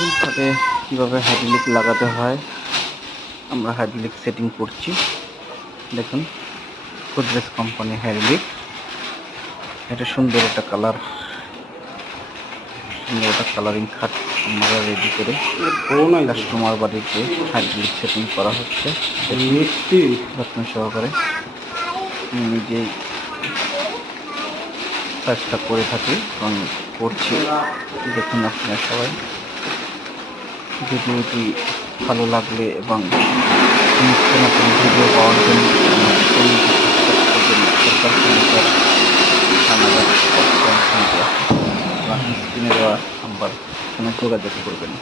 দেখুন খাটে কীভাবে হাইড্রোলিক লাগাতে হয়। আমরা হাইড্রোলিক সেটিং করছি। দেখুন গোদরেজ কোম্পানি হাইড্রোলিক, এটা সুন্দর একটা কালার, সুন্দর একটা কালারিং খাট আমরা রেডি করে কাস্টমার বাড়িতে হাইড্রোলিক সেটিং করা হচ্ছে যত্ন সহকারে। নিজেই কাজটা করে থাকি এবং করছি। দেখুন আপনারা সবাই ভিডিওটি ভালো লাগলে এবং নিত্য নতুন ভিডিও পাওয়ার জন্য স্ক্রিনে দেওয়া নাম্বার যোগাযোগ করবেন।